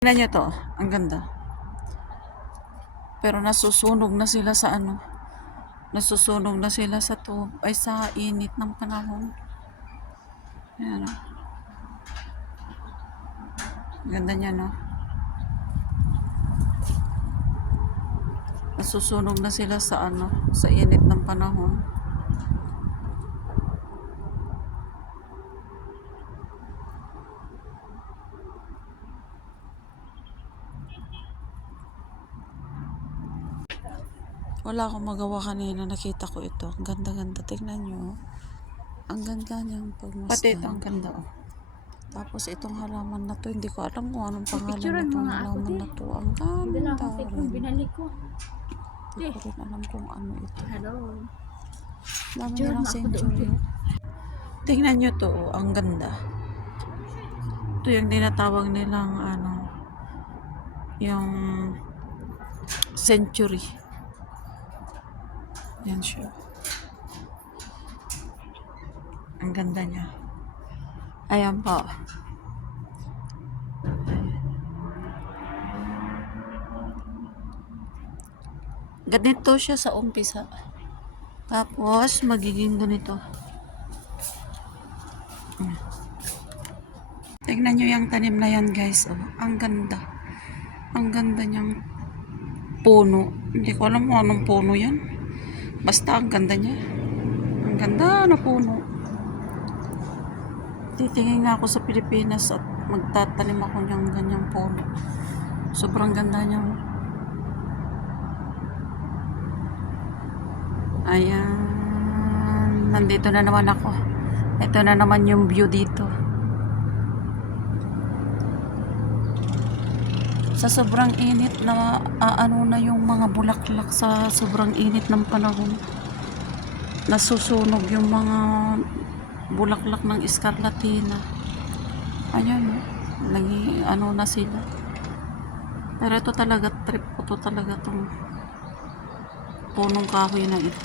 Tingnan nyo to. Ang ganda. Pero nasusunog na sila sa ano. Nasusunog na sila sa to ay sa init ng panahon. Ayan o. Ang Ganda niya no. Nasusunog na sila sa ano, sa init ng panahon. Wala akong magawa kanina. Nakita ko ito. Ang ganda-ganda. Tingnan nyo. Ang ganda niyang pagmasdan. Pati ito ang ganda. Oh. Tapos itong halaman na to, hindi ko alam kung anong pangalan nga ako, halaman na to. Ang ganda na fake rin. binalik ko. Hindi ko rin alam kung ano ito. Hello. Dami mo ako century. Tingnan nyo to, oh, ang ganda. Ito yung tinatawag nilang ano, yung century. Yan siya. Ang ganda niya. Ayan po. Ganito siya sa umpisa. Tapos, magiging ganito. Tignan nyo yung tanim na yan, guys. Oh, ang ganda. Ang ganda niyang puno. Hindi ko alam kung anong puno yan. Basta ang ganda niya. Ang ganda na puno. Titingin nga ako sa Pilipinas at magtatanim ako ng ganyang puno. Sobrang ganda niya. Ayan. Nandito na naman ako. Ito na naman yung view dito. Sa sobrang init na ah, ano na yung mga bulaklak sa sobrang init ng panahon. Nasusunog yung mga bulaklak ng iskarlatina. Ayan. Lagi, ano na sila. Pero ito talaga, trip ko to talaga tong punong kahoy na ito.